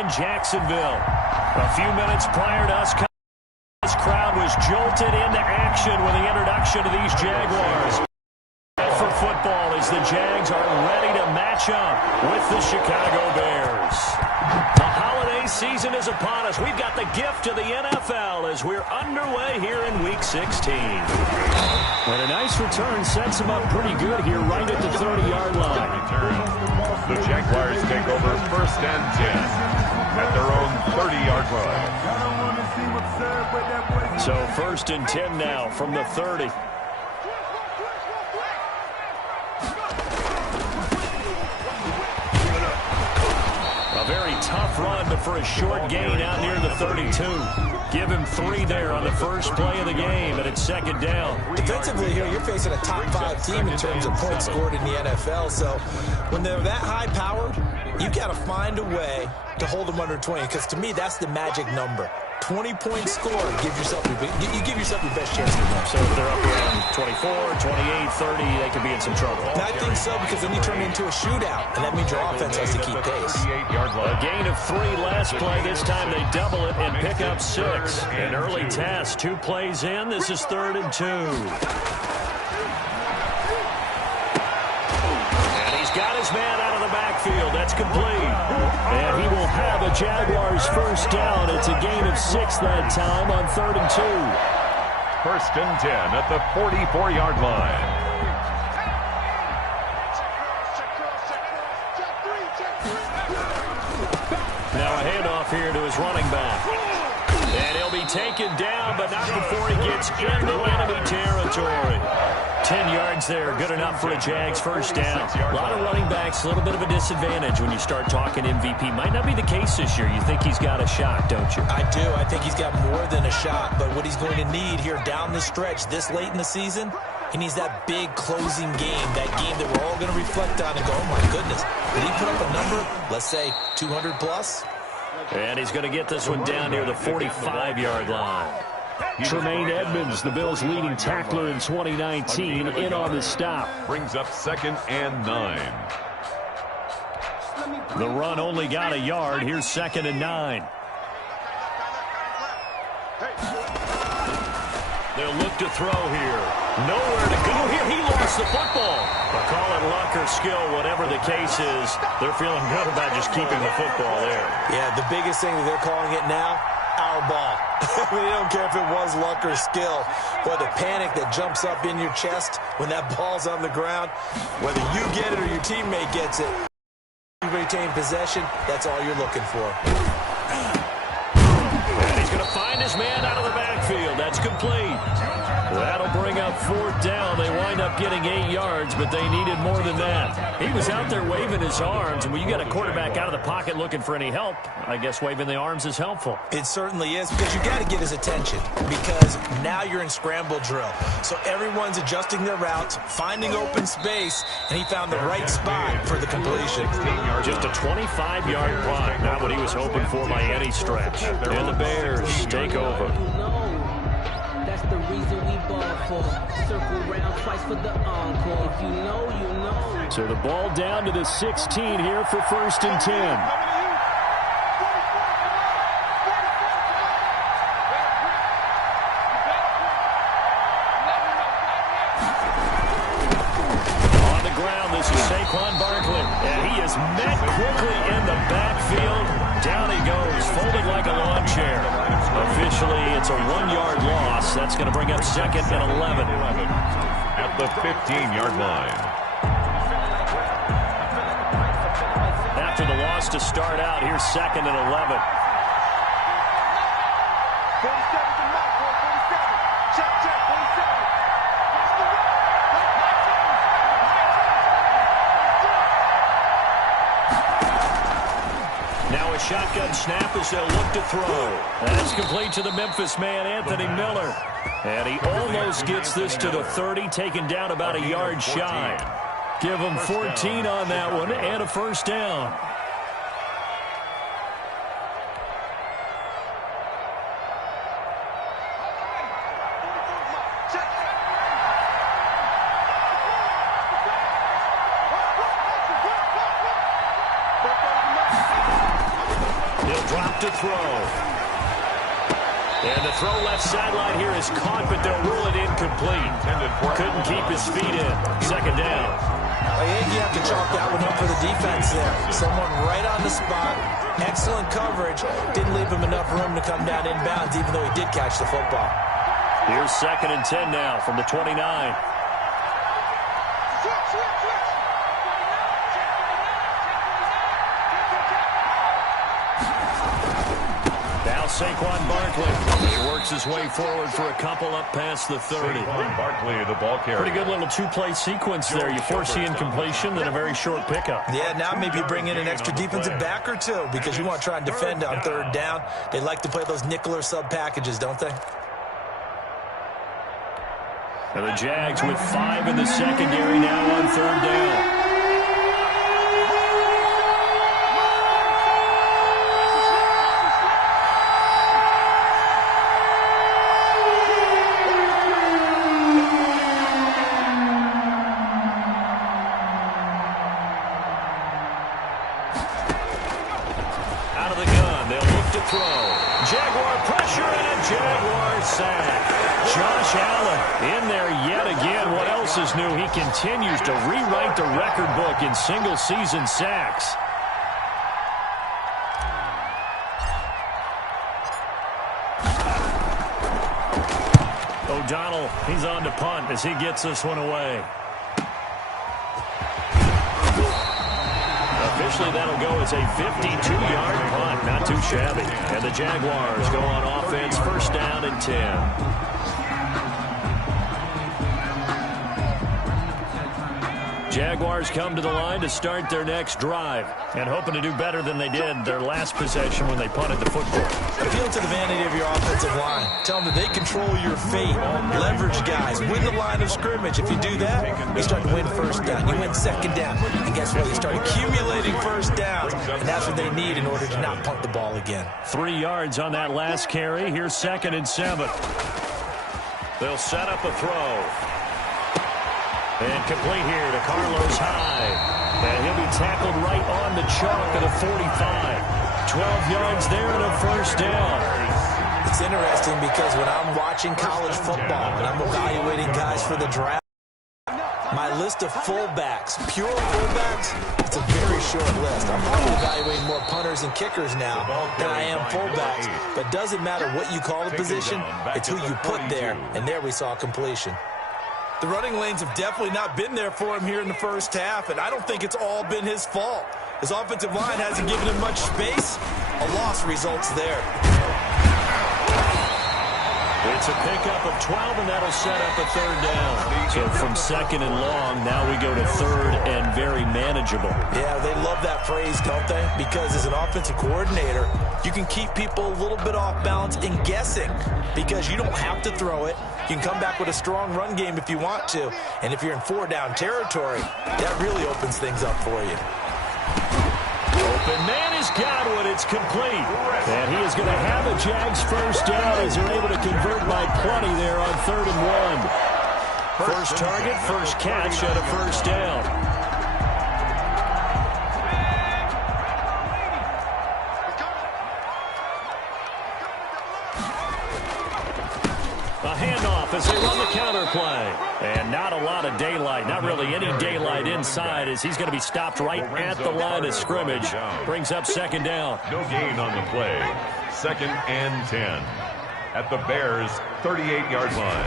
in Jacksonville. A few minutes prior to us, this crowd was jolted into action with the introduction of these Jaguars. For football as the Jags are ready to match up with the Chicago Bears. The holiday season is upon us. We've got the gift of the NFL as we're underway here in Week 16. And a nice return sets them up pretty good here right at the 30-yard line. The Jaguars take over 1st and 10 at their own 30-yard line. So 1st and 10 now from the 30. A very tough run, but for a short gain out near the 32. Give him 3 there on the first play of the game, and it's 2nd down. Defensively here, you're facing a top 5 team in terms of points scored in the NFL. So when they're that high-powered, you've got to find a way to hold them under 20, because to me, that's the magic number. 20-point score, you give yourself your best chance to win. So if they're up around 24, 28, 30, they could be in some trouble. And I think so, because then you turn it into a shootout, and that means your offense has to keep pace. A gain of 3 last play. This time they double it and pick up 6. An early test, 2 plays in. This is 3rd and 2. And he's got his man out of the backfield. That's complete. And he will have a Jaguars first down. It's a gain of 6 that time on 3rd and 2. 1st and 10 at the 44-yard line. Now a handoff here to his running back. And he'll be taken down, but not before he gets into enemy territory. 10 yards there, good enough for a Jags first down. A lot of running backs, a little bit of a disadvantage when you start talking MVP. Might not be the case this year. You think he's got a shot, don't you? I do. I think he's got more than a shot. But what he's going to need here down the stretch this late in the season, he needs that big closing game, that game that we're all going to reflect on and go, oh, my goodness. Did he put up a number, let's say, 200 plus? And he's going to get this one down near the 45-yard line. Tremaine Edmonds, the Bills' leading tackler in 2019, in on the stop. Brings up 2nd and 9. The run only got a yard. Here's 2nd and 9. They'll look to throw here. Nowhere to go here. He lost the football. They'll call it luck or skill, whatever the case is. They're feeling good about just keeping the football there. Yeah, the biggest thing that they're calling it now, our ball. I mean, they don't care if it was luck or skill. Boy, the panic that jumps up in your chest when that ball's on the ground, whether you get it or your teammate gets it, you retain possession, that's all you're looking for. And he's going to find his man out of the backfield. That's complete. That'll bring up 4th down. They wind up getting 8 yards, but they needed more than that. He was out there waving his arms, and when you got a quarterback out of the pocket looking for any help, I guess waving the arms is helpful. It certainly is, because you got to get his attention, because now you're in scramble drill. So everyone's adjusting their routes, finding open space, and he found the right spot for the completion. Just a 25-yard punt, not what he was hoping for by any stretch. And the Bears take over. That's the reason we ball for. Circle round twice for the encore. If you know, you know. So the ball down to the 16 here for 1st and 10. On the ground, this is Saquon Barkley. And he is met quickly in the backfield. Down he goes, folded like a lawn chair. Officially, it's a 1-yard loss. That's going to bring up 2nd and 11. At the 15-yard line. After the loss to start out, here's 2nd and 11. Now a shotgun snap as they'll look to throw. That's complete to the Memphis man, Anthony Miller. And he almost gets this to the 30, taken down about a yard shy. Give him 14 on that one and a first down. He'll drop to throw. And the throw left sideline here is caught, but they'll rule it incomplete. Couldn't keep his feet in. Second down. I think you have to chalk that one up for the defense there. Someone right on the spot. Excellent coverage. Didn't leave him enough room to come down inbounds, even though he did catch the football. Here's 2nd and 10 now from the 29. Now Saquon Barkley. He works his way forward for a couple up past the 30. Saquon Barkley, the ball carrier. Pretty good little two-play sequence there. You force the incompletion, then a very short pickup. Yeah, now maybe you bring in an extra defensive back or two because you want to try and defend on 3rd down. They like to play those nickel or sub packages, don't they? And the Jags with 5 in the secondary now on 3rd down. Out of the gun, they'll look to throw. Jaguar pressure and a Jaguar sack. Josh Allen in there yet again. What else is new? He continues to rewrite the record book in single-season sacks. O'Donnell, he's on to punt as he gets this one away. Officially, that'll go as a 52-yard punt. Not too shabby. And the Jaguars go on offense, 1st down and 10. Jaguars come to the line to start their next drive and hoping to do better than they did their last possession when they punted the football. Appeal to the vanity of your offensive line. Tell them that they control your fate. Leverage guys. Win the line of scrimmage. If you do that, you start to win 1st down. You win 2nd down. And guess what? You start accumulating 1st downs. And that's what they need in order to not punt the ball again. 3 yards on that last carry. Here's 2nd and 7. They'll set up a throw. And complete here to Carlos Hyde. And he'll be tackled right on the chalk of the 45. 12 yards there and a 1st down. It's interesting because when I'm watching college football and I'm evaluating guys for the draft, my list of fullbacks, pure fullbacks, it's a very short list. I'm probably evaluating more punters and kickers now than I am fullbacks. But doesn't matter what you call the position, it's who you put there. And there we saw completion. The running lanes have definitely not been there for him here in the 1st half, and I don't think it's all been his fault. His offensive line hasn't given him much space. A loss results there. It's a pickup of 12, and that'll set up a 3rd down. So from 2nd and long, now we go to 3rd and very manageable. Yeah, they love that phrase, don't they? Because as an offensive coordinator, you can keep people a little bit off balance and guessing because you don't have to throw it. You can come back with a strong run game if you want to. And if you're in 4-down territory, that really opens things up for you. Open man is Godwin. It's complete. And he is going to have a Jags 1st down as they're able to convert by plenty there on 3rd and 1. First target, first catch at a 1st down. A handoff as they run the counter play. And not a lot of daylight, not really any daylight inside as he's going to be stopped right at the line of scrimmage. Brings up 2nd down. No gain on the play. 2nd and 10. At the Bears' 38-yard line.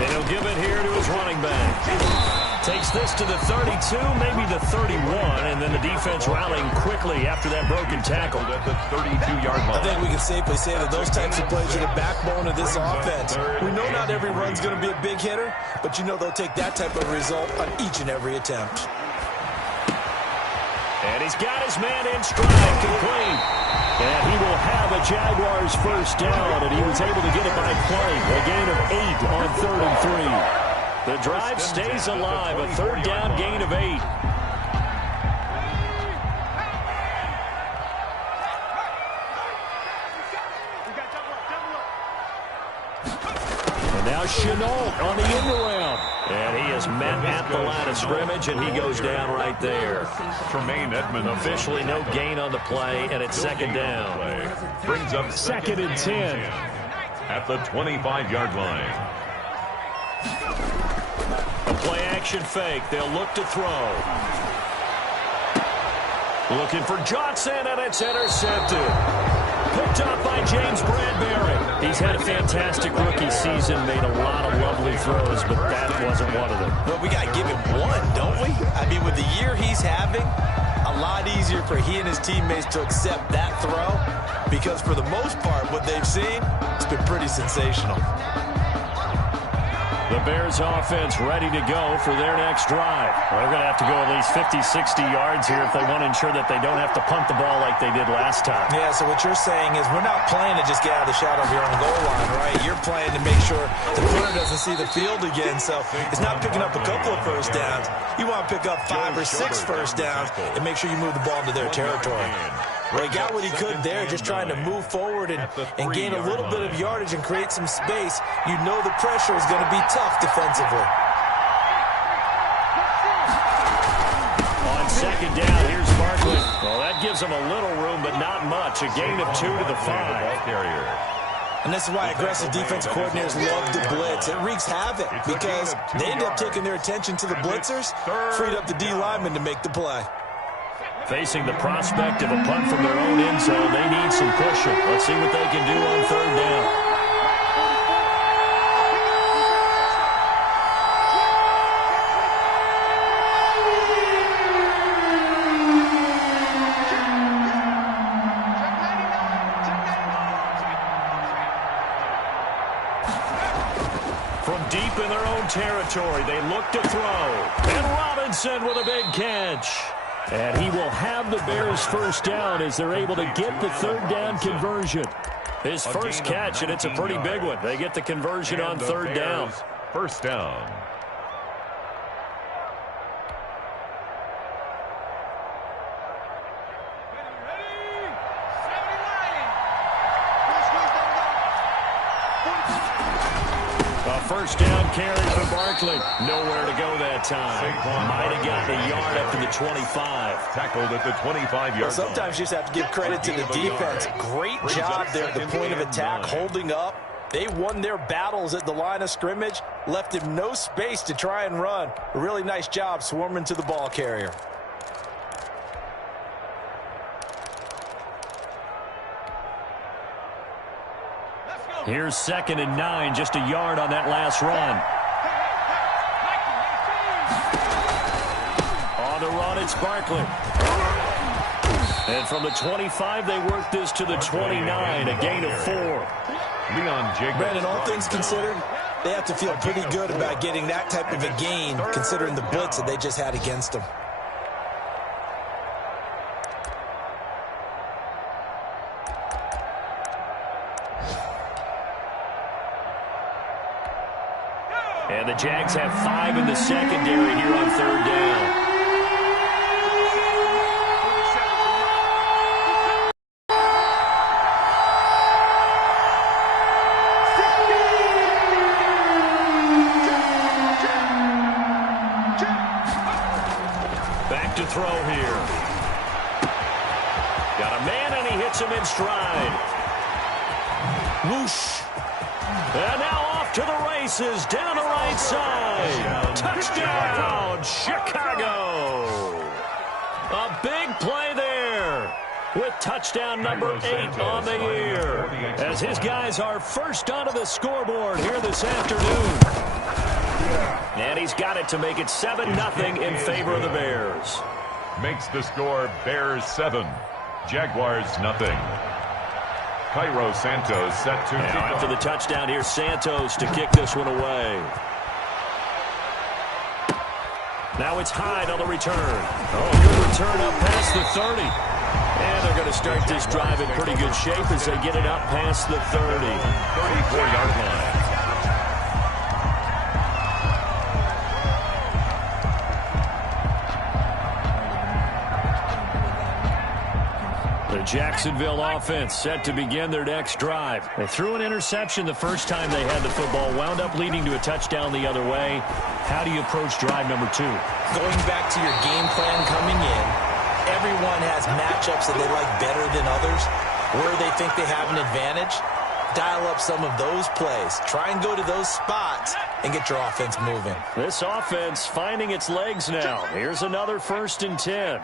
And he'll give it here to his running back. Takes this to the 32, maybe the 31, and then the defense rallying quickly after that broken tackle. At the 32-yard line. I think we can safely say that those types of plays are the backbone of this offense. We know not every run's going to be a big hitter, but you know they'll take that type of result on each and every attempt. And he's got his man in stride, complete. And he will have a Jaguars 1st down, and he was able to get it by play. A gain of 8 on 3rd and 3. The drive stays alive, a 3rd down gain of 8. And now Chenault on the end around. And he is met at the line of scrimmage, and he goes down right there. Tremaine Edmonds. Officially no gain on the play, and it's second down. Brings up Second and 10. At the 25-yard line. A play-action fake. They'll look to throw. Looking for Johnson, and it's intercepted. Picked up by James Bradbury. He's had a fantastic rookie season, made a lot of lovely throws, but that wasn't one of them. But we got to give him one, don't we? I mean, with the year he's having, a lot easier for he and his teammates to accept that throw because for the most part, what they've seen, it's been pretty sensational. The Bears offense ready to go for their next drive. Well, they're going to have to go at least 50, 60 yards here if they want to ensure that they don't have to punt the ball like they did last time. Yeah, so what you're saying is we're not playing to just get out of the shadow of your own goal line, right? You're playing to make sure the punter doesn't see the field again. So it's not picking up a couple of first downs. You want to pick up 5 or 6 first downs and make sure you move the ball into their territory. Well, he got what he could there, just trying to move forward and gain a little bit of yardage and create some space. You know the pressure is going to be tough defensively. On second down, here's Barkley. Well, that gives him a little room, but not much. A gain of 2 to the 5. And this is why aggressive defensive coordinators love to blitz. It wreaks havoc because they end up taking their attention to the blitzers, freed up the D lineman to make the play. Facing the prospect of a punt from their own end zone, they need some pushing. Let's see what they can do on third down. From deep in their own territory, they look to throw. And Robinson with a big catch. And he will have the Bears first down as they're able to get the third down conversion. His first catch, and it's a pretty big one. They get the conversion on third down. First down. First down carry for Barkley. Nowhere to go that time. Might have gotten a yard up to the 25. Tackled at the 25-yard line. Sometimes you just have to give credit to the defense. Great job there at the point of attack, holding up. They won their battles at the line of scrimmage, left him no space to try and run. A really nice job swarming to the ball carrier. Here's second and 9, just a yard on that last run. On the run, it's Barkley. And from the 25, they work this to the 29, a gain of 4. Leon Jacobs. Brandon, all things considered, they have to feel pretty good about getting that type of a gain, considering the blitz that they just had against them. And the Jags have 5 in the secondary here on third down. Back to throw here. Got a man, and he hits him in stride. Whoosh. And now off to the races, down the right side. Touchdown, Chicago. A big play there with touchdown number 8 on the year. As his guys are first onto the scoreboard here this afternoon. And he's got it to make it 7-0 in favor of the Bears. Makes the score Bears 7, Jaguars nothing. Cairo Santos set to now after the touchdown, here's Santos to kick this one away. Now it's Hyde on the return. Oh, good return up past the 30. And they're going to start this drive in pretty good shape as they get it up past the 30. 34-yard line. The Jacksonville offense set to begin their next drive. They threw an interception the first time they had the football, wound up leading to a touchdown the other way. How do you approach drive number 2? Going back to your game plan coming in, everyone has matchups that they like better than others, where they think they have an advantage. Dial up some of those plays. Try and go to those spots and get your offense moving. This offense finding its legs now. Here's another 1st and 10.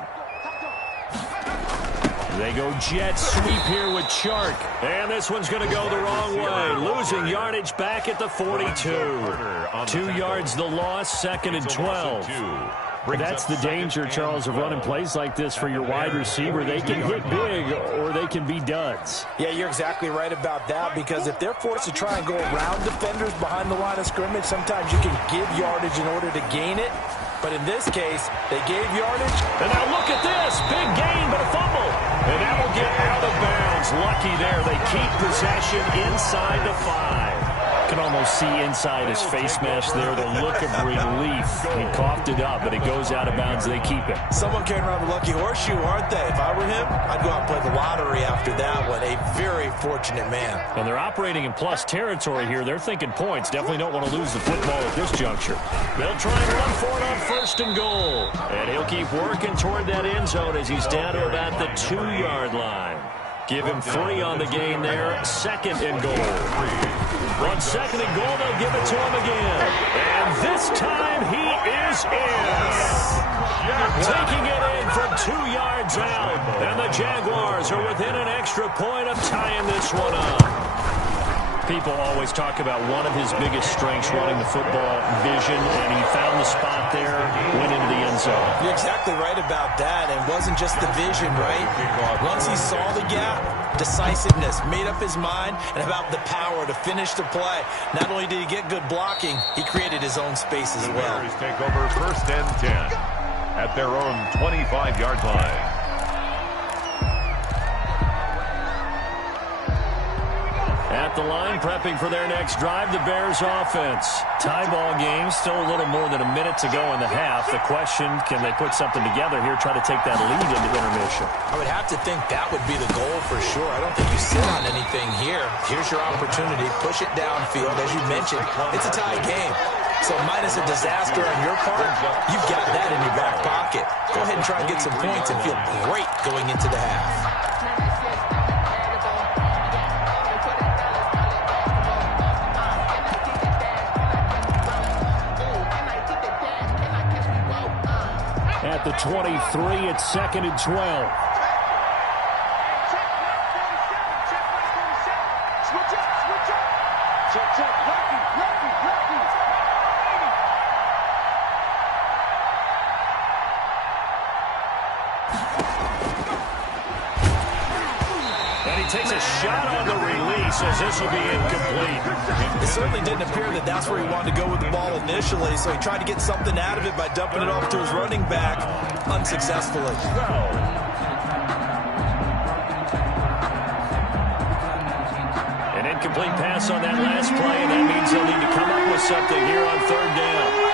They go jet sweep here with Chark. And this one's going to go the wrong way. Losing yardage back at the 42. 2 yards the loss, 2nd and 12. That's the danger, Charles, of running plays like this for your wide receiver. They can hit big or they can be duds. Yeah, you're exactly right about that, because if they're forced to try and go around defenders behind the line of scrimmage, sometimes you can give yardage in order to gain it. But in this case, they gave yardage. And now look at this. Big gain, but a fumble. And that will get out of bounds. Lucky there. They keep possession inside the 5. You can almost see inside his face mask there the look of relief. He coughed it up, but it goes out of bounds. They keep it. Someone carrying around a lucky horseshoe, aren't they? If I were him, I'd go out and play the lottery after that one. A very fortunate man. And they're operating in plus territory here. They're thinking points. Definitely don't want to lose the football at this juncture. They'll try and run for it on 1st and goal. And he'll keep working toward that end zone as he's down to about the 2-yard line. Give him 3 on the gain there. 2nd and goal. On 2nd and goal, they'll give it to him again. And this time he is in. Taking it in from 2 yards out. And the Jaguars are within an extra point of tying this one up. People always talk about one of his biggest strengths running the football, vision, and he found the spot there, went into the end zone. You're exactly right about that, and it wasn't just the vision, right? Once he saw the gap, decisiveness, made up his mind, and about the power to finish the play. Not only did he get good blocking, he created his own space as well. The Bears take over 1st and 10 at their own 25-yard line. At the line, prepping for their next drive, the Bears offense. Tie ball game, still a little more than a minute to go in the half. The question, can they put something together here, try to take that lead into intermission? I would have to think that would be the goal for sure. I don't think you sit on anything here. Here's your opportunity. Push it downfield. As you mentioned, it's a tie game. So minus a disaster on your part, you've got that in your back pocket. Go ahead and try and get some points and feel great going into the half. At the 23, it's 2nd and 12. And he takes a shot on the release as this will be incomplete. It certainly didn't appear that that's where he wanted to go with the ball initially, so he tried to get something out of it by dumping it off to his running back unsuccessfully. An incomplete pass on that last play, and that means they'll need to come up with something here on 3rd down.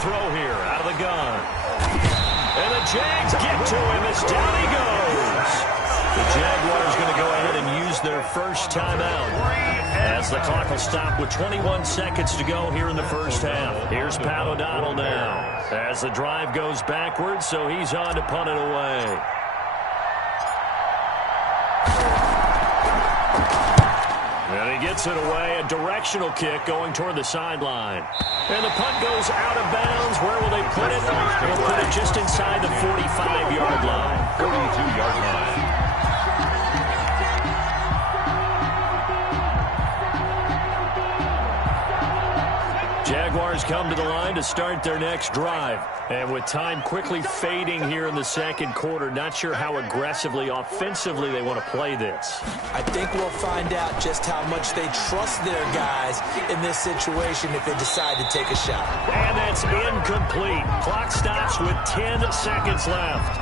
Throw here out of the gun. And the Jags get to him as down he goes. The Jaguars going to go ahead and use their first timeout as the clock will stop with 21 seconds to go here in the first half. Here's Pat O'Donnell now as the drive goes backwards, so he's on to punt it away. And he gets it away, a directional kick going toward the sideline. And the punt goes out of bounds. Where will they put it? They'll put it just inside the 45-yard line. 42-yard line. Jaguars come to the line to start their next drive. And with time quickly fading here in the second quarter, not sure how aggressively, offensively they want to play this. I think we'll find out just how much they trust their guys in this situation if they decide to take a shot. And that's incomplete. Clock stops with 10 seconds left.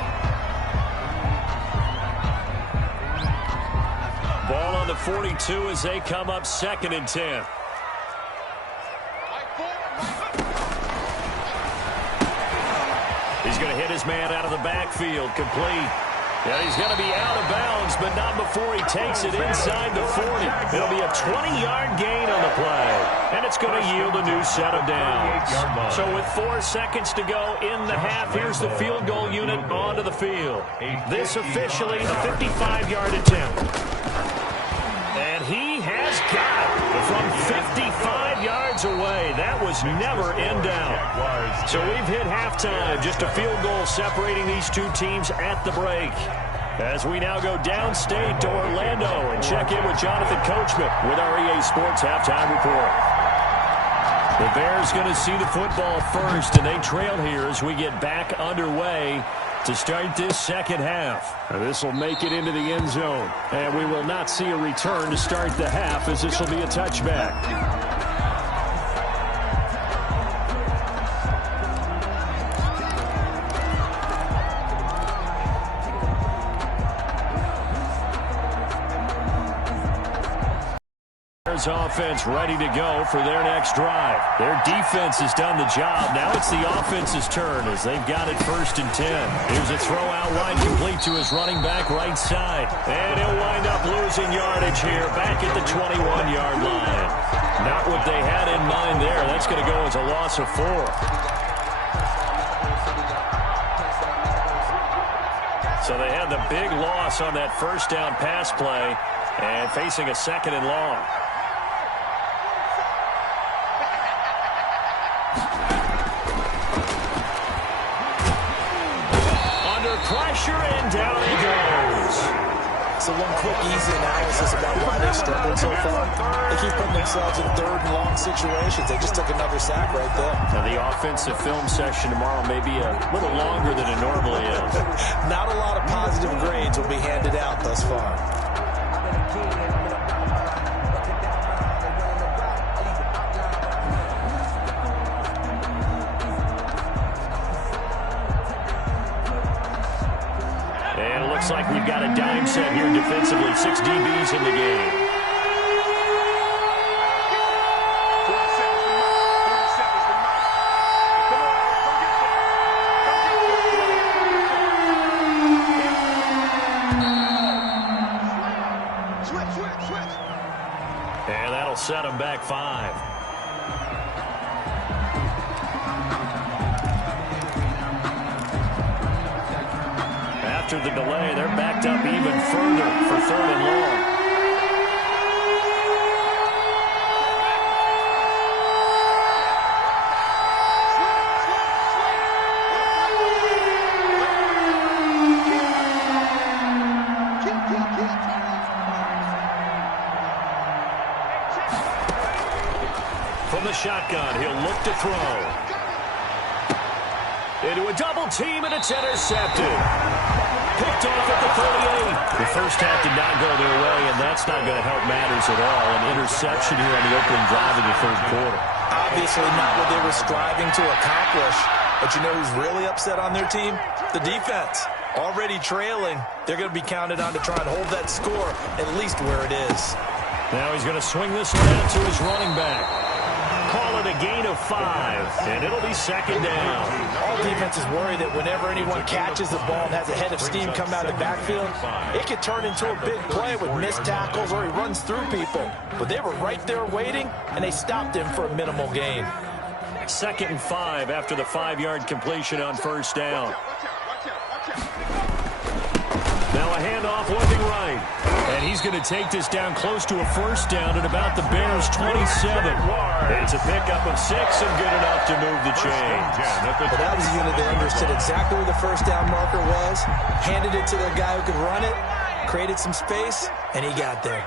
42 as they come up 2nd and 10. He's going to hit his man out of the backfield, complete. And he's going to be out of bounds, but not before he takes it inside the 40. It'll be a 20-yard gain on the play, and it's going to yield a new set of downs. So with 4 seconds to go in the half, here's the field goal unit onto the field. This officially a 55-yard attempt. And he has got it from 55 yards away. That was never in doubt. So we've hit halftime. Just a field goal separating these two teams at the break. As we now go downstate to Orlando and check in with Jonathan Coachman with our EA Sports Halftime Report. The Bears going to see the football first, and they trail here as we get back underway to start this second half. This will make it into the end zone, and we will not see a return to start the half as this will be a touchback. Offense ready to go for their next drive. Their defense has done the job. Now it's the offense's turn as they've got it 1st and 10. Here's a throw out wide complete to his running back right side. And he'll wind up losing yardage here back at the 21-yard line. Not what they had in mind there. That's going to go as a loss of 4. So they had the big loss on that first down pass play and facing a 2nd and long. Pressure, and down he goes. So one quick, easy analysis about why they struggled so far. They keep putting themselves in 3rd and long situations. They just took another sack right there. Now the offensive film session tomorrow may be a little longer than it normally is. Not a lot of positive grades will be handed out thus far. Looks like we've got a dime set here defensively. 6 DBs in the game. And that'll set them back 5. After the delay, they're backed up even further for 3rd and long. From the shotgun, he'll look to throw. Into a double team, and it's intercepted. Picked off at the 38. The first half did not go their way, and that's not going to help matters at all. An interception here on the opening drive of the 3rd quarter. Obviously not what they were striving to accomplish. But you know who's really upset on their team? The defense. Already trailing. They're going to be counted on to try and hold that score at least where it is. Now he's going to swing this one out to his running back. Call it a gain of 5, and it'll be 2nd down. All defenses worry that whenever anyone catches the ball and has a head of steam come out of the backfield, it could turn into a big play with missed tackles or he runs through people. But they were right there waiting, and they stopped him for a minimal gain. 2nd and 5 after the 5-yard completion on 1st down. Now a handoff looking right. And he's going to take this down close to a 1st down at about the Bears' 27. It's a pickup of 6 and good enough to move the chains. But that was a unit that understood exactly where the 1st down marker was, handed it to the guy who could run it, created some space, and he got there.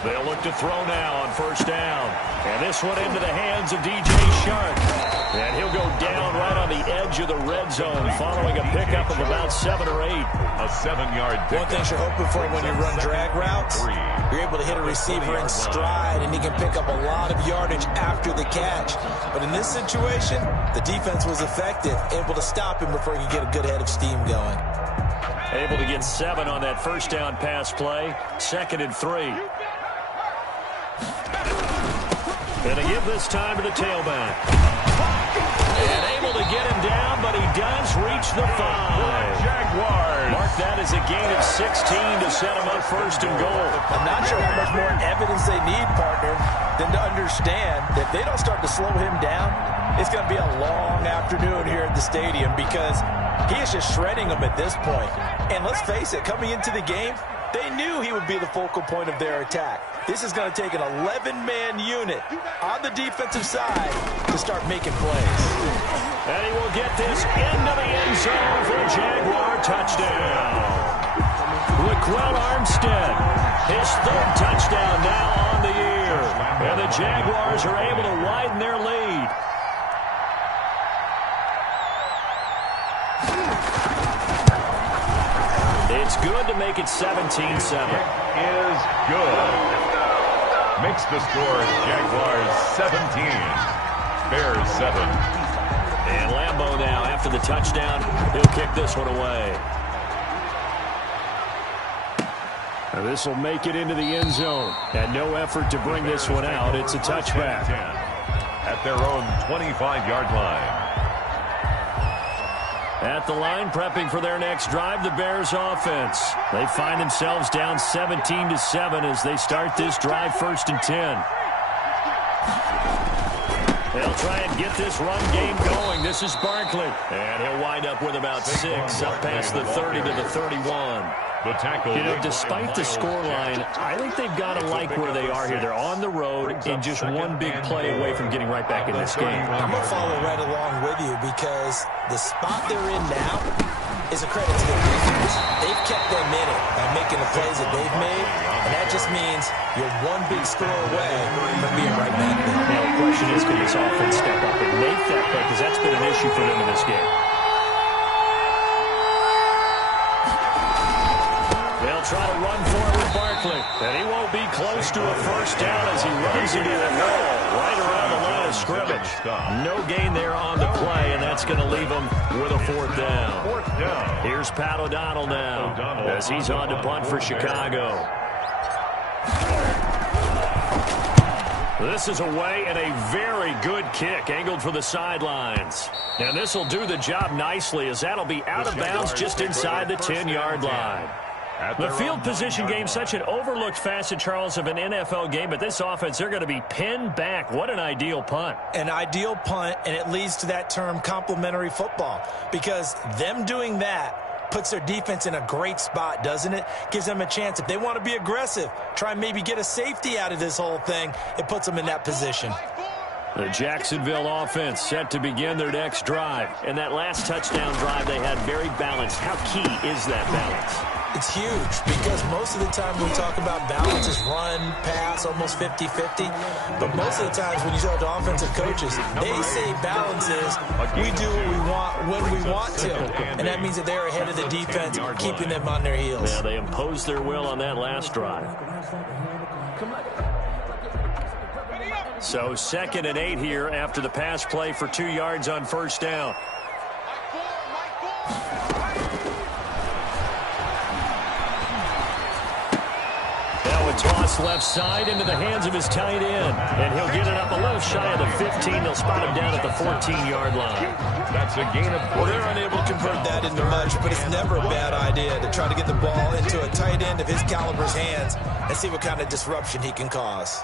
They'll look to throw now on 1st down. And this one into the hands of DJ Shark. And he'll go down right on the edge of the red zone following a pickup of about 7 or 8. A 7-yard pickup. One thing you're hoping for when you run drag routes, you're able to hit a receiver in stride, and he can pick up a lot of yardage after the catch. But in this situation, the defense was effective, able to stop him before he could get a good head of steam going. Able to get 7 on that first down pass play. 2nd and 3. And they give this time to the tailback. And able to get him down, but he does reach the 5. Jaguars. Mark that as a gain of 16 to set him up 1st and goal. I'm not sure how much more evidence they need, partner, than to understand that if they don't start to slow him down, it's going to be a long afternoon here at the stadium because he is just shredding them at this point. And let's face it, coming into the game, they knew he would be the focal point of their attack. This is going to take an 11-man unit on the defensive side to start making plays. And he will get this into the end zone for a Jaguar touchdown. Raquel Armstead, his 3rd touchdown now on the year. And the Jaguars are able to widen their lead. It's good to make it 17-7. Is good. Makes the score Jaguars 17. Bears 7. And Lambeau now, after the touchdown, he'll kick this one away. This will make it into the end zone. And no effort to bring this one out. It's a touchback. At their own 25-yard line. At the line, prepping for their next drive, the Bears offense. They find themselves down 17-7 as they start this drive 1st and 10. They'll try and get this run game going. This is Barkley. And he'll wind up with about 6 up past the 30 to the 31. The tackle. You know, despite the scoreline, I think they've got to like where they are here. They're on the road and just one big play away from getting right back in this game. I'm going to follow right along with you because the spot they're in now is a credit to their defense. They've kept them in it by making the plays that they've made, and that just means you're one big score away from being right back there. Now, the question is, can this offense step up and make that play? Because that's been an issue for them in this game. They'll try to run for it with Barkley. And he won't be close to a 1st down as he runs into a wall right around the line of scrimmage. No gain there on the play, and that's going to leave him with a 4th down. Here's Pat O'Donnell now as he's on to punt for Chicago. This is away and a very good kick angled for the sidelines. And this will do the job nicely as that'll be out of bounds just inside the 10-yard line. The field position game, such an overlooked facet, Charles, of an NFL game, but this offense, they're going to be pinned back. What an ideal punt. An ideal punt, and it leads to that term complementary football, because them doing that puts their defense in a great spot, doesn't it? Gives them a chance. If they want to be aggressive, try and maybe get a safety out of this whole thing, it puts them in that position. The Jacksonville offense set to begin their next drive. And that last touchdown drive they had very balanced. How key is that balance? It's huge because most of the time we talk about balance is run, pass, almost 50-50. But most of the times when you talk to offensive coaches, they say balance is we do what we want when we want to. And that means that they're ahead of the defense, keeping them on their heels. Yeah, they imposed their will on that last drive. So 2nd and 8 here after the pass play for 2 yards on 1st down. Now a toss left side into the hands of his tight end. And he'll get it up a little shy of the 15. They'll spot him down at the 14-yard line. That's a gain of 4. Well, they're unable to convert that into much, but it's never a bad idea to try to get the ball into a tight end of his caliber's hands and see what kind of disruption he can cause.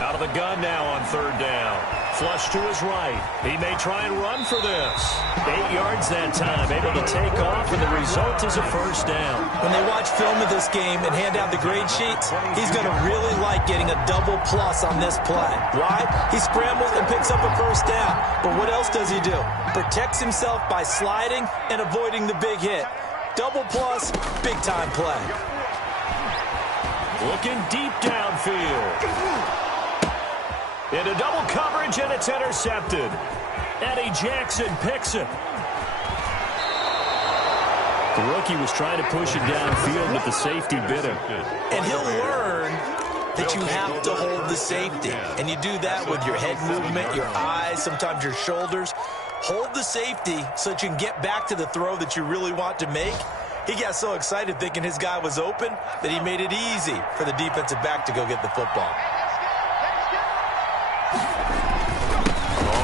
Out of the gun now on 3rd down. Flush to his right. He may try and run for this. 8 yards that time. Able to take off, and the result is a 1st down. When they watch film of this game and hand out the grade sheets, he's going to really like getting a double plus on this play. Why? He scrambles and picks up a 1st down. But what else does he do? Protects himself by sliding and avoiding the big hit. Double plus, big-time play. Looking deep downfield. Into double coverage, and it's intercepted. Eddie Jackson picks it. The rookie was trying to push it downfield, but the safety bit him. And he'll learn that you have to hold the safety. And you do that with your head movement, your eyes, sometimes your shoulders. Hold the safety so that you can get back to the throw that you really want to make. He got so excited thinking his guy was open that he made it easy for the defensive back to go get the football.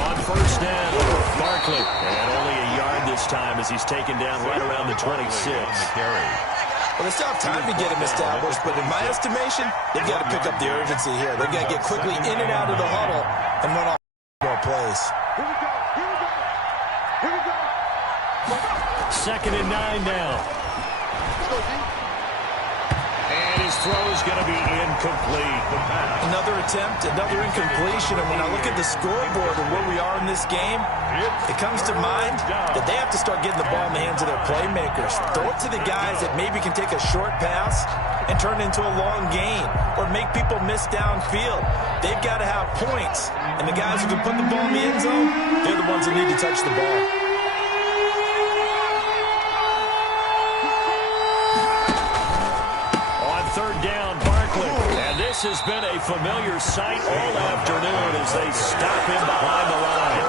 On first down, Barkley. And only a yard this time as he's taken down right around the 26. Well, they still have time to get him established, but in my estimation, they've got to pick up the urgency here. They've got to get quickly in and out of the huddle and run off more plays. Second and 9 now. And his throw is going to be incomplete. Another attempt, another incompletion. And when I look at the scoreboard and where we are in this game, it comes to mind that they have to start getting the ball in the hands of their playmakers. Throw it to the guys that maybe can take a short pass and turn it into a long gain or make people miss downfield. They've got to have points. And the guys who can put the ball in the end zone, they're the ones that need to touch the ball. Third down, Barkley. And this has been a familiar sight all afternoon as they stop him behind the line.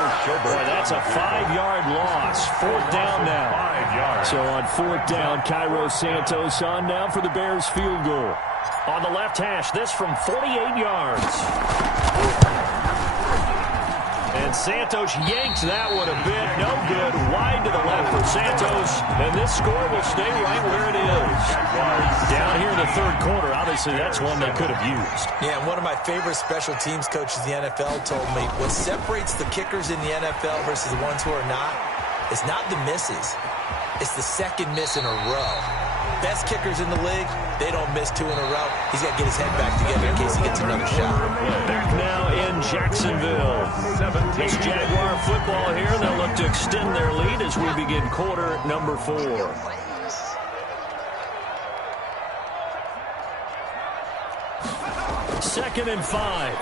Boy, that's a 5-yard loss. Fourth down now. 5 yards. So on fourth down, Cairo Santos on now for the Bears field goal. On the left hash, this from 48 yards. And Santos yanks that one a bit. No good. Wide to the left for Santos. And this score will stay right where it is. Down here in the third quarter, obviously that's one they could have used. Yeah, and one of my favorite special teams coaches in the NFL told me what separates the kickers in the NFL versus the ones who are not is not the misses. It's the second miss in a row. Best kickers in the league, they don't miss 2 in a row. He's got to get his head back together in case he gets another shot. Back now in Jacksonville. It's Jaguar football here. They'll look to extend their lead as we begin quarter number 4. Second and 5.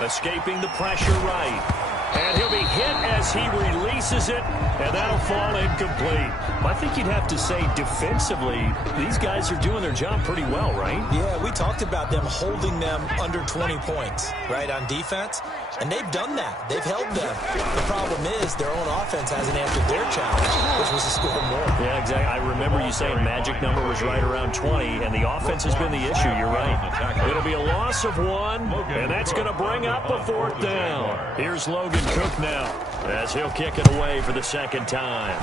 Escaping the pressure right. And he'll be hit as he releases it, and that'll fall incomplete. I think you'd have to say defensively, these guys are doing their job pretty well, right? Yeah, we talked about them holding them under 20 points, right, on defense. And they've done that. They've held them. The problem is their own offense hasn't answered their challenge, which was to score more. Yeah, exactly. I remember you saying magic number was right around 20, and the offense has been the issue. You're right. It'll be a loss of 1, and that's going to bring up a fourth down. Here's Logan Cook now as he'll kick it away for the second time.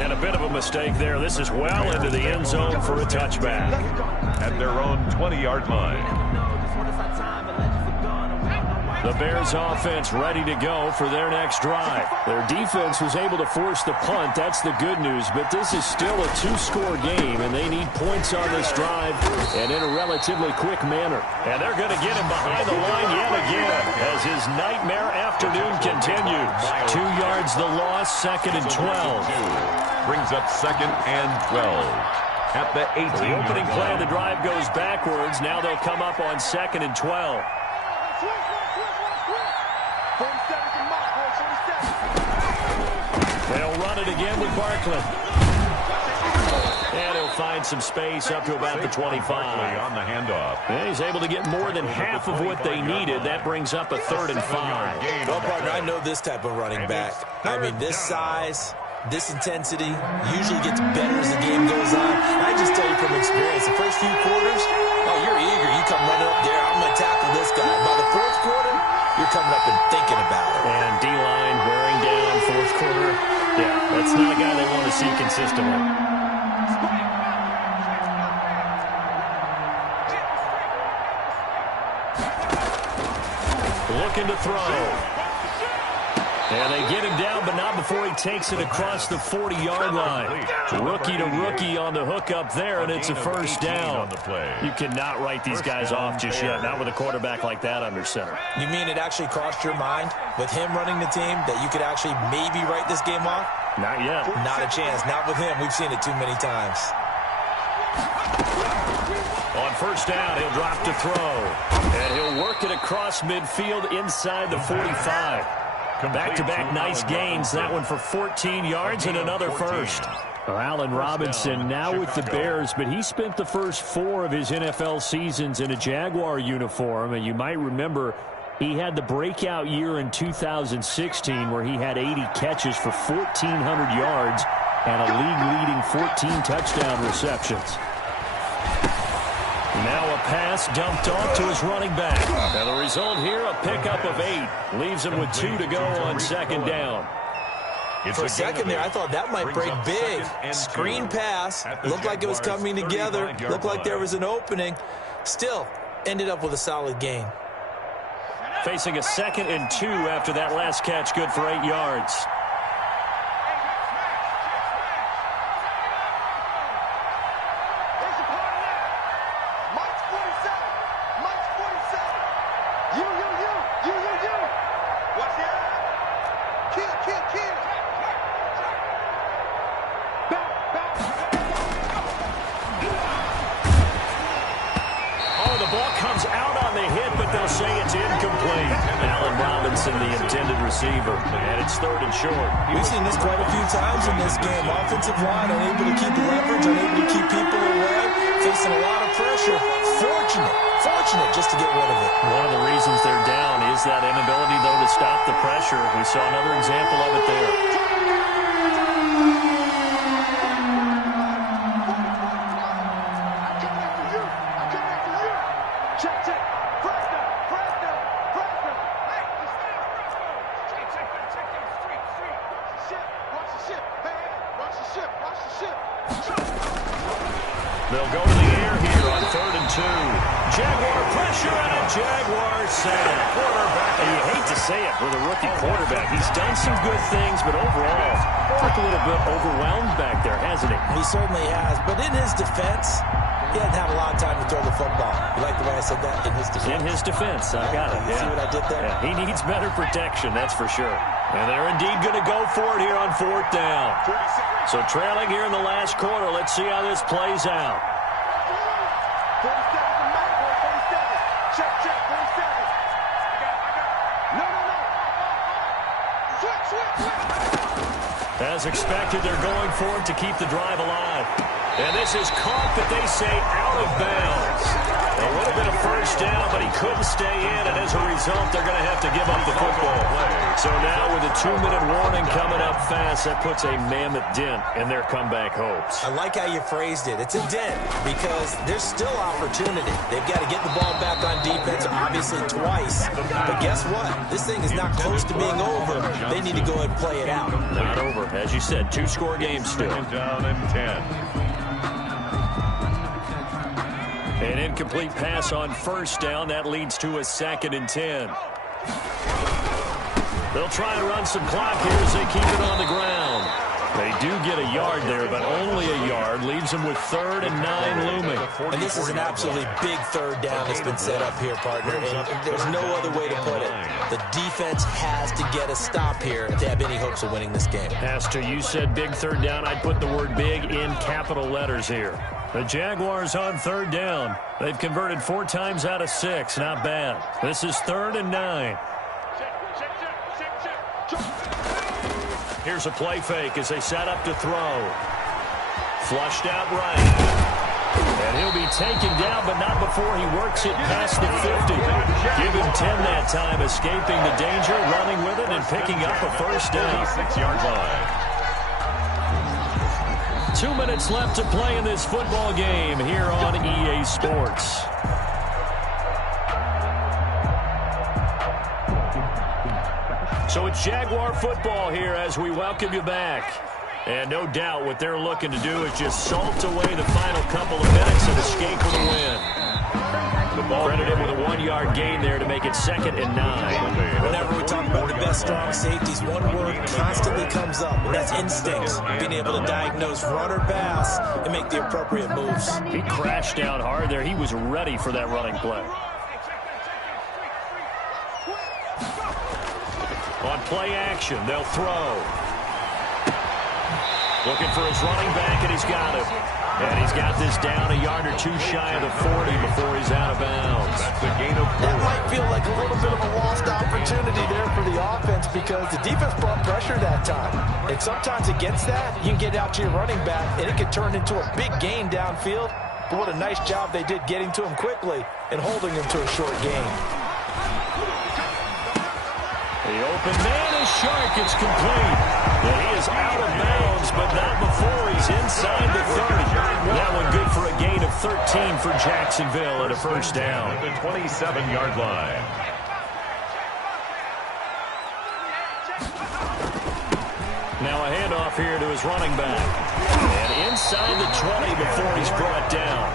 And a bit of a mistake there. This is well into the end zone for a touchback. At their own 20-yard line. The Bears offense ready to go for their next drive. Their defense was able to force the punt. That's the good news. But this is still a 2-score game, and they need points on this drive and in a relatively quick manner. And they're going to get him behind the line yet again as his nightmare afternoon continues. 2 yards the loss, second and 12. Brings up second and 12. At the 18. The opening play of the drive goes backwards. Now they'll come up on second and 12. They'll run it again with Barkley. And he'll find some space up to about the 25. On the handoff. And he's able to get more than half of what they needed. That brings up a third and 5. Well, partner, I know this type of running back. I mean, this size, this intensity usually gets better as the game goes on. I just tell you from experience, the first few quarters, oh, you're eager. You come running up there. I'm going to tackle this guy. By the fourth quarter, you're coming up and thinking about it. And D-line wearing down fourth quarter. Yeah, that's not a guy they want to see consistently. Looking to throw. And they get him down, but not before he takes it across the 40-yard line. Rookie to rookie on the hook up there, and it's a first down. You cannot write these guys off just yet, not with a quarterback like that under center. You mean it actually crossed your mind with him running the team that you could actually maybe write this game off? Not yet. Not a chance. Not with him. We've seen it too many times. first down. He'll drop to throw. And he'll work it across midfield inside the 45. Back-to-back nice gains. That one for 14 yards and another first. Allen Robinson now with the Bears, but he spent the first 4 of his NFL seasons in a Jaguar uniform. And you might remember he had the breakout year in 2016 where he had 80 catches for 1,400 yards and a league-leading 14 touchdown receptions. Now a pass dumped off to his running back. And the result here, a pickup of 8. Leaves him with 2 to go on second down. For a second there, I thought that might break big. Screen pass. Looked like it was coming together. Looked like there was an opening. Still, ended up with a solid gain. Facing a 2nd and 2 after that last catch, good for 8 yards. The intended receiver, and it's 3rd and short. We've seen this quite a few times in this game. Offensive line unable to keep leverage, unable to keep people away, facing a lot of pressure. Fortunate just to get rid of it. One of the reasons they're down is that inability, though, to stop the pressure. We saw another example of it there. They'll go to the air here on 3rd and 2. Jaguar pressure and a Jaguar sack. Quarterback. And you hate to say it with a rookie quarterback. He's done some good things, but overall, looked a little bit overwhelmed back there, hasn't he? He certainly has. But in his defense, he hasn't had a lot of time to throw the football. You like the way I said that? In his defense. In his defense. I got it. You see what I did there? Yeah, he needs better protection, that's for sure. And they're indeed going to go for it here on 4th down. So trailing here in the last quarter. Let's see how this plays out. As expected, they're going for it to keep the drive alive. And this is caught, but they say out of bounds. A little bit of first down, but he couldn't stay in, and as a result, they're going to have to give up the football. So now with a 2-minute warning coming up fast, that puts a mammoth dent in their comeback hopes. I like how you phrased it. It's a dent because there's still opportunity. They've got to get the ball back on defense, obviously twice. But guess what? This thing is not close to being over. They need to go ahead and play it out. Not over. As you said, 2-score game still. Down and 10. An incomplete pass on first down. That leads to a 2nd and 10. They'll try and run some clock here as they keep it on the ground. They do get a yard there, but only a yard. Leaves them with 3rd and 9 looming. And this is an absolutely big 3rd down that's been set up here, partner. And there's no other way to put it. The defense has to get a stop here if they have any hopes of winning this game. Pastor, you said big 3rd down. I'd put the word big in capital letters here. The Jaguars on 3rd down. They've converted 4 times out of 6. Not bad. This is 3rd and 9. Here's a play fake as they set up to throw. Flushed out right. And he'll be taken down, but not before he works it past the 50. Give him 10 that time, escaping the danger, running with it, and picking up a first down. 6-yard line. 2 minutes left to play in this football game here on EA Sports. So it's Jaguar football here as we welcome you back. And no doubt what they're looking to do is just salt away the final couple of minutes and escape with a win. The ball credited with a 1-yard gain there to make it 2nd and 9. Whenever we talk about the best strong safeties, one word constantly comes up, and that's instincts. Being able to diagnose run or pass and make the appropriate moves. He crashed down hard there. He was ready for that running play. On play action, they'll throw. Looking for his running back, and he's got it. And he's got this down a yard or two shy of the 40 before he's out of bounds. That's a gain of 4. That might feel like a little bit of a lost opportunity there for the offense because the defense brought pressure that time. And sometimes against that, you can get out to your running back, and it can turn into a big gain downfield. But what a nice job they did getting to him quickly and holding him to a short gain. The open man is Shark. It's complete. And he is out of bounds, but not before he's inside the 30. That one good for a gain of 13 for Jacksonville at a first down. At the 27-yard line. Now a handoff here to his running back. And inside the 20 before he's brought down.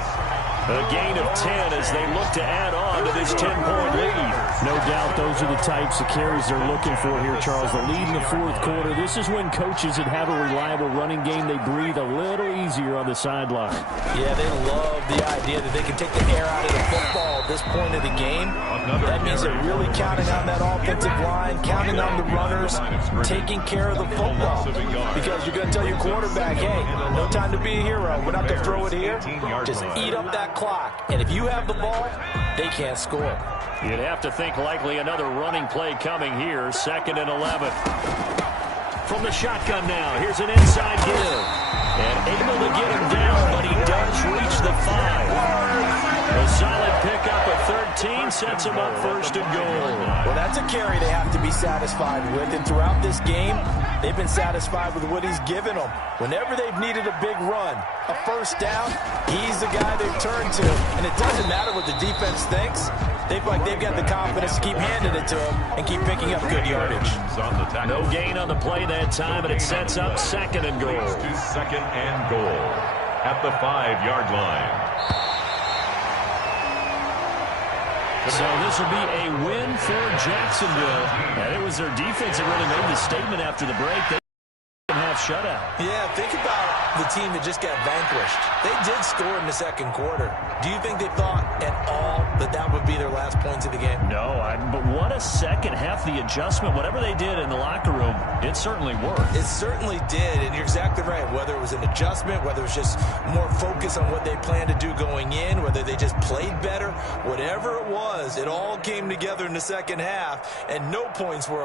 A gain of 10 as they look to add on to this 10-point lead. No doubt those are the types of carries they're looking for here, Charles. The lead in the fourth quarter. This is when coaches that have a reliable running game, they breathe a little easier on the sideline. Yeah, they love the idea that they can take the air out of the football at this point of the game. That means they're really counting on that offensive line, counting on the runners, taking care of the football. Because you're going to tell your quarterback, hey, no time to be a hero. We're not going to throw it here. Just eat up that clock. And if you have the ball, they can't score. You'd have to think likely another running play coming here. 2nd and 11. From the shotgun now, here's an inside give. And able to get him down, but he does reach the 5. A solid pickup of 13 sets him up 1st and goal. Well, that's a carry they have to be satisfied with. And throughout this game, they've been satisfied with what he's given them. Whenever they've needed a big run, a first down, he's the guy they've turned to. And it doesn't matter what the defense thinks. They've got the confidence to keep handing it to him and keep picking up good yardage. No gain on the play that time, and it sets up 2nd and goal. To 2nd and goal at the 5-yard line. So this will be a win for Jacksonville. And it was their defense that really made the statement after the break. They didn't have shutout. Yeah, think about the team that just got vanquished. They did score in the 2nd quarter. Do you think they thought at all that that would be their last points of the game? No, but what a second half, the adjustment, whatever they did in the locker room, it certainly worked. It certainly did, and you're exactly right. Whether it was an adjustment, whether it was just more focus on what they planned to do going in, whether they just played better, whatever it was, it all came together in the 2nd half, and no points were